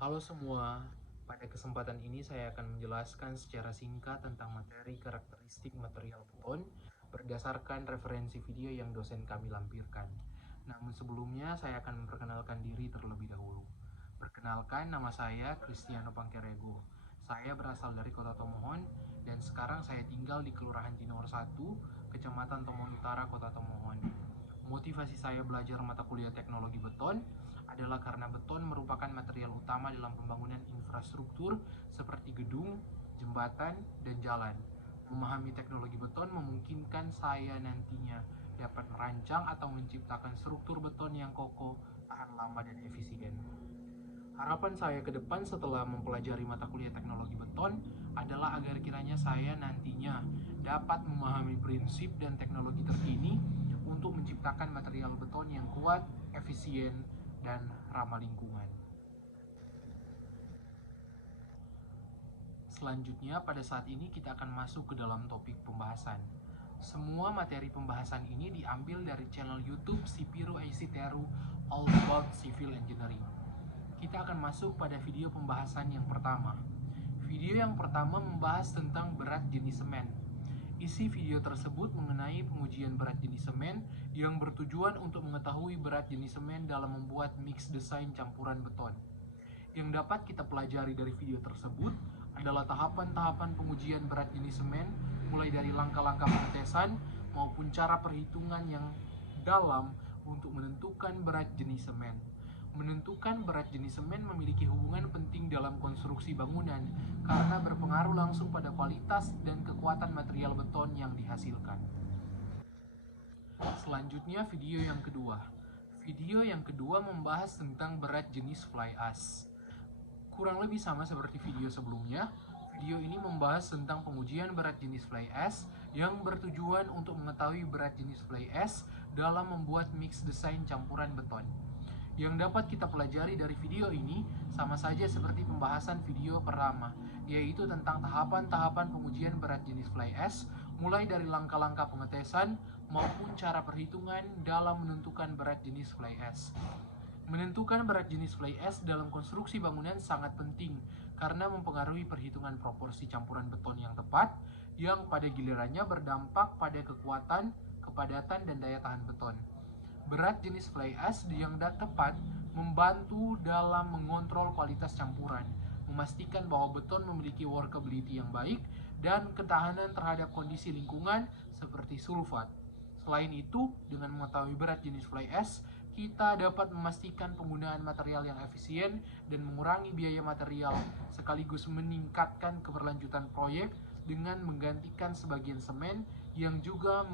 Halo semua, pada kesempatan ini saya akan menjelaskan secara singkat tentang materi karakteristik material beton berdasarkan referensi video yang dosen kami lampirkan. Namun sebelumnya saya akan memperkenalkan diri terlebih dahulu. Perkenalkan, nama saya Cristiano Pangkerego. Saya berasal dari Kota Tomohon dan sekarang saya tinggal di Kelurahan Tinor 1, Kecamatan Tomohon Utara, Kota Tomohon. Motivasi saya belajar mata kuliah teknologi beton adalah karena beton merupakan material utama dalam pembangunan infrastruktur seperti gedung, jembatan, dan jalan. Memahami teknologi beton memungkinkan saya nantinya dapat merancang atau menciptakan struktur beton yang kokoh, tahan lama, dan efisien. Harapan saya ke depan setelah mempelajari mata kuliah teknologi beton adalah agar kiranya saya nantinya dapat memahami prinsip dan teknologi terkini untuk menciptakan material beton yang kuat, efisien, dan ramah lingkungan. Selanjutnya, pada saat ini kita akan masuk ke dalam topik pembahasan. Semua materi pembahasan ini diambil dari channel YouTube Sipiro Aisiteru All About Civil Engineering. Kita akan masuk pada video pembahasan yang pertama. Video yang pertama membahas tentang berat jenis semen. Isi video tersebut mengenai pengujian berat jenis semen yang bertujuan untuk mengetahui berat jenis semen dalam membuat mix desain campuran beton. Yang dapat kita pelajari dari video tersebut adalah tahapan-tahapan pengujian berat jenis semen, mulai dari langkah-langkah pengetesan maupun cara perhitungan yang dalam untuk menentukan berat jenis semen. Menentukan berat jenis semen memiliki hubungan penting dalam konstruksi bangunan karena berpengaruh langsung pada kualitas dan kekuatan material beton yang dihasilkan. Selanjutnya video yang kedua. Video yang kedua membahas tentang berat jenis fly ash. Kurang lebih sama seperti video sebelumnya, video ini membahas tentang pengujian berat jenis fly ash yang bertujuan untuk mengetahui berat jenis fly ash dalam membuat mix desain campuran beton. Yang dapat kita pelajari dari video ini sama saja seperti pembahasan video pertama, yaitu tentang tahapan-tahapan pengujian berat jenis fly ash, mulai dari langkah-langkah pengetesan maupun cara perhitungan dalam menentukan berat jenis fly ash. Menentukan berat jenis fly ash dalam konstruksi bangunan sangat penting karena mempengaruhi perhitungan proporsi campuran beton yang tepat yang pada gilirannya berdampak pada kekuatan, kepadatan, dan daya tahan beton. Berat jenis fly ash yang tepat membantu dalam mengontrol kualitas campuran, memastikan bahwa beton memiliki workability yang baik dan ketahanan terhadap kondisi lingkungan seperti sulfat. Selain itu, dengan mengetahui berat jenis fly ash, kita dapat memastikan penggunaan material yang efisien dan mengurangi biaya material, sekaligus meningkatkan keberlanjutan proyek dengan menggantikan sebagian semen yang juga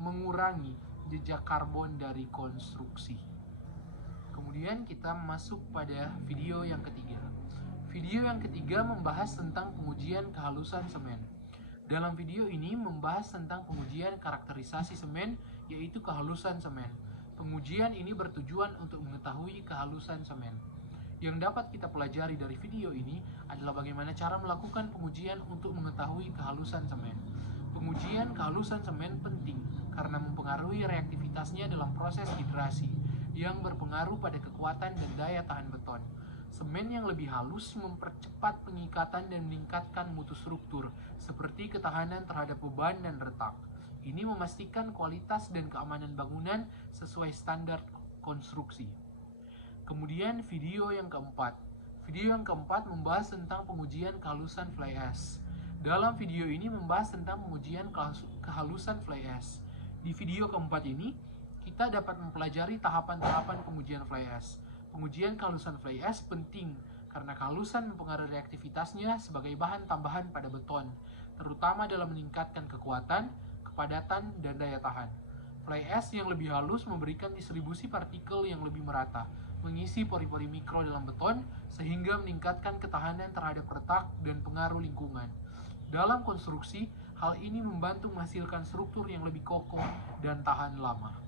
mengurangi jejak karbon dari konstruksi. Kemudian kita masuk pada video yang ketiga. Video yang ketiga membahas tentang pengujian kehalusan semen. Dalam video ini membahas tentang pengujian karakterisasi semen, yaitu kehalusan semen. Pengujian ini bertujuan untuk mengetahui kehalusan semen. Yang dapat kita pelajari dari video ini adalah bagaimana cara melakukan pengujian untuk mengetahui kehalusan semen. Pengujian kehalusan semen penting karena mempengaruhi reaktivitasnya dalam proses hidrasi yang berpengaruh pada kekuatan dan daya tahan beton. Semen yang lebih halus mempercepat pengikatan dan meningkatkan mutu struktur seperti ketahanan terhadap beban dan retak. Ini memastikan kualitas dan keamanan bangunan sesuai standar konstruksi. Kemudian video yang keempat. Video yang keempat membahas tentang pengujian kehalusan fly ash. Dalam video ini membahas tentang pengujian kehalusan fly ash. Di video keempat ini, kita dapat mempelajari tahapan-tahapan pengujian fly ash. Pengujian kehalusan fly ash penting karena kehalusan mempengaruhi reaktivitasnya sebagai bahan tambahan pada beton, terutama dalam meningkatkan kekuatan, kepadatan, dan daya tahan. Fly ash yang lebih halus memberikan distribusi partikel yang lebih merata, mengisi pori-pori mikro dalam beton, sehingga meningkatkan ketahanan terhadap retak dan pengaruh lingkungan. Dalam konstruksi, hal ini membantu menghasilkan struktur yang lebih kokoh dan tahan lama.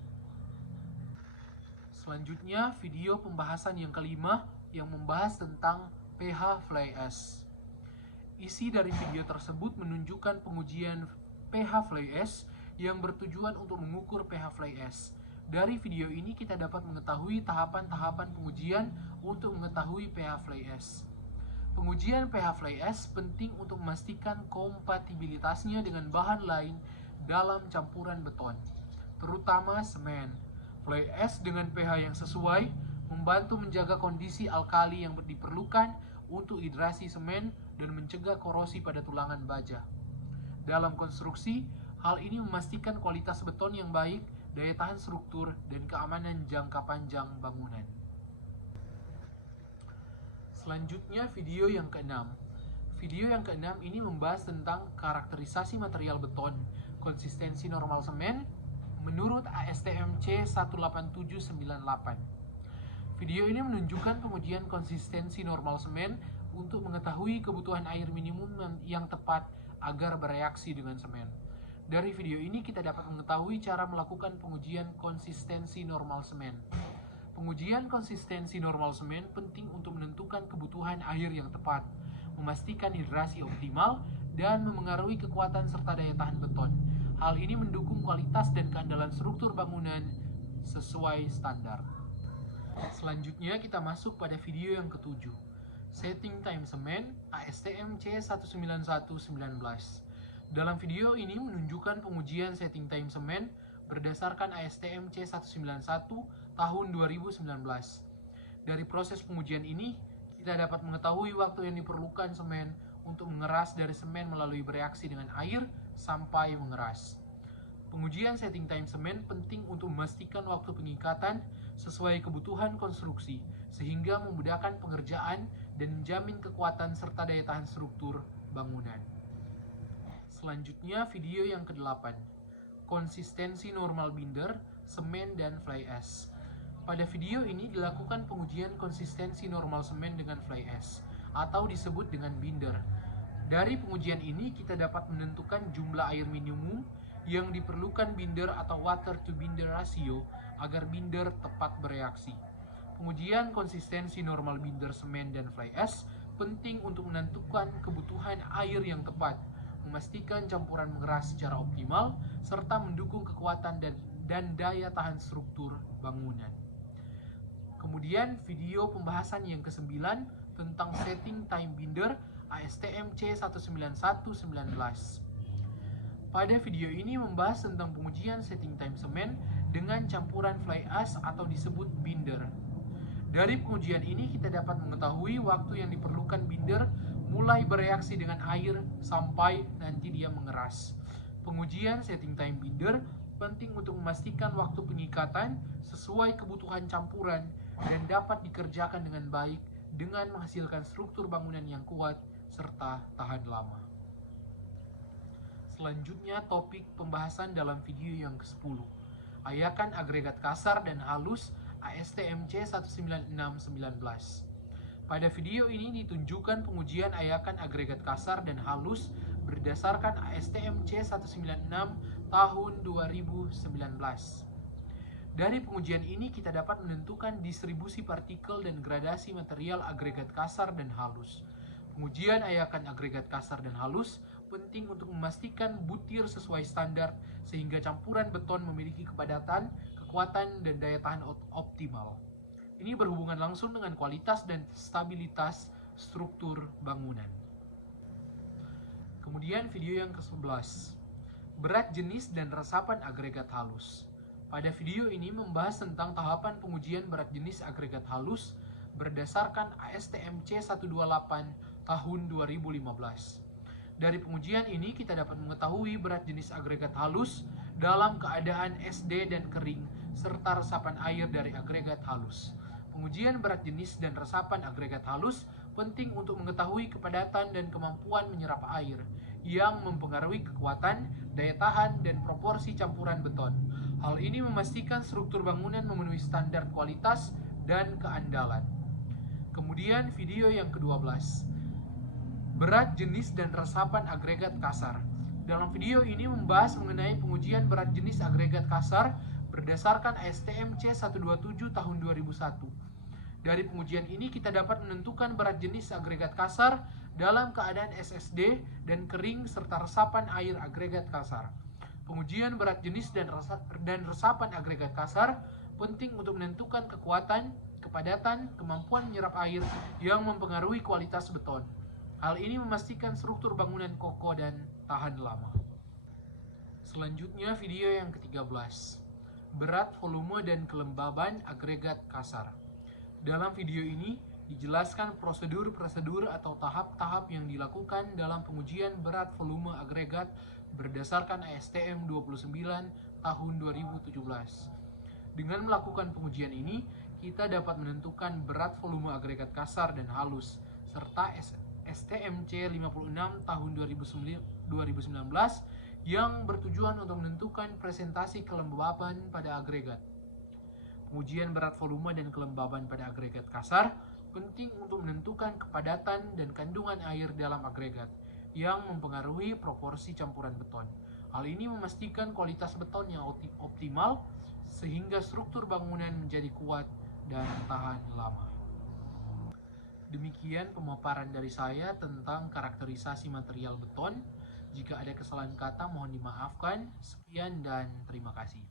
Selanjutnya, video pembahasan yang kelima yang membahas tentang pH fly ash. Isi dari video tersebut menunjukkan pengujian pH fly ash yang bertujuan untuk mengukur pH fly ash. Dari video ini kita dapat mengetahui tahapan-tahapan pengujian untuk mengetahui pH fly ash. Pengujian pH fly ash penting untuk memastikan kompatibilitasnya dengan bahan lain dalam campuran beton, terutama semen. Fly ash dengan pH yang sesuai membantu menjaga kondisi alkali yang diperlukan untuk hidrasi semen dan mencegah korosi pada tulangan baja. Dalam konstruksi, hal ini memastikan kualitas beton yang baik, daya tahan struktur, dan keamanan jangka panjang bangunan. Selanjutnya video yang keenam. Video yang keenam ini membahas tentang karakterisasi material beton, konsistensi normal semen menurut ASTM C18798. Video ini menunjukkan pengujian konsistensi normal semen untuk mengetahui kebutuhan air minimum yang tepat agar bereaksi dengan semen. Dari video ini kita dapat mengetahui cara melakukan pengujian konsistensi normal semen. Pengujian konsistensi normal semen penting untuk menentukan kebutuhan air yang tepat, memastikan hidrasi optimal, dan memengaruhi kekuatan serta daya tahan beton. Hal ini mendukung kualitas dan keandalan struktur bangunan sesuai standar. Selanjutnya kita masuk pada video yang ketujuh. Setting time semen ASTM C19119. Dalam video ini menunjukkan pengujian setting time semen berdasarkan ASTM C191 tahun 2019. Dari proses pengujian ini, kita dapat mengetahui waktu yang diperlukan semen untuk mengeras dari semen melalui bereaksi dengan air sampai mengeras. Pengujian setting time semen penting untuk memastikan waktu pengikatan sesuai kebutuhan konstruksi, sehingga memudahkan pengerjaan dan menjamin kekuatan serta daya tahan struktur bangunan. Selanjutnya video yang ke-8. Konsistensi normal binder, semen, dan fly ash. Pada video ini dilakukan pengujian konsistensi normal semen dengan fly ash, atau disebut dengan binder. Dari pengujian ini kita dapat menentukan jumlah air minimum yang diperlukan binder atau water to binder ratio agar binder tepat bereaksi. Pengujian konsistensi normal binder semen dan fly ash penting untuk menentukan kebutuhan air yang tepat, memastikan campuran mengeras secara optimal, serta mendukung kekuatan dan daya tahan struktur bangunan. Kemudian video pembahasan yang ke-9 tentang setting time binder ASTM C19119. Pada video ini membahas tentang pengujian setting time semen dengan campuran fly ash atau disebut binder. Dari pengujian ini kita dapat mengetahui waktu yang diperlukan binder mulai bereaksi dengan air sampai nanti dia mengeras. Pengujian setting time binder penting untuk memastikan waktu pengikatan sesuai kebutuhan campuran dan dapat dikerjakan dengan baik dengan menghasilkan struktur bangunan yang kuat serta tahan lama. Selanjutnya topik pembahasan dalam video yang ke-10. Ayakan agregat kasar dan halus ASTM C19619. Pada video ini ditunjukkan pengujian ayakan agregat kasar dan halus berdasarkan ASTM C196 tahun 2019. Dari pengujian ini kita dapat menentukan distribusi partikel dan gradasi material agregat kasar dan halus. Pengujian ayakan agregat kasar dan halus penting untuk memastikan butir sesuai standar sehingga campuran beton memiliki kepadatan, kekuatan, dan daya tahan optimal. Ini berhubungan langsung dengan kualitas dan stabilitas struktur bangunan. Kemudian video yang ke-11. Berat jenis dan resapan agregat halus. Pada video ini membahas tentang tahapan pengujian berat jenis agregat halus berdasarkan ASTM C128 tahun 2015. Dari pengujian ini kita dapat mengetahui berat jenis agregat halus dalam keadaan SD dan kering serta resapan air dari agregat halus. Pengujian berat jenis dan resapan agregat halus penting untuk mengetahui kepadatan dan kemampuan menyerap air yang mempengaruhi kekuatan, daya tahan, dan proporsi campuran beton. Hal ini memastikan struktur bangunan memenuhi standar kualitas dan keandalan. Kemudian video yang ke-12. Berat jenis dan resapan agregat kasar. Dalam video ini membahas mengenai pengujian berat jenis agregat kasar berdasarkan ASTM C127 tahun 2001. Dari pengujian ini kita dapat menentukan berat jenis agregat kasar dalam keadaan SSD dan kering serta resapan air agregat kasar. Pengujian berat jenis dan resapan agregat kasar penting untuk menentukan kekuatan, kepadatan, kemampuan menyerap air yang mempengaruhi kualitas beton. Hal ini memastikan struktur bangunan kokoh dan tahan lama. Selanjutnya video yang ke-13. Berat, volume, dan kelembaban agregat kasar. Dalam video ini dijelaskan prosedur-prosedur atau tahap-tahap yang dilakukan dalam pengujian berat volume agregat berdasarkan ASTM 29 tahun 2017. Dengan melakukan pengujian ini, kita dapat menentukan berat volume agregat kasar dan halus, serta STMC 56 tahun 2019 yang bertujuan untuk menentukan presentasi kelembaban pada agregat. Pengujian berat volume dan kelembaban pada agregat kasar penting untuk menentukan kepadatan dan kandungan air dalam agregat yang mempengaruhi proporsi campuran beton. Hal ini memastikan kualitas beton yang optimal sehingga struktur bangunan menjadi kuat dan tahan lama. Demikian pemaparan dari saya tentang karakterisasi material beton. Jika ada kesalahan kata mohon dimaafkan. Sekian dan terima kasih.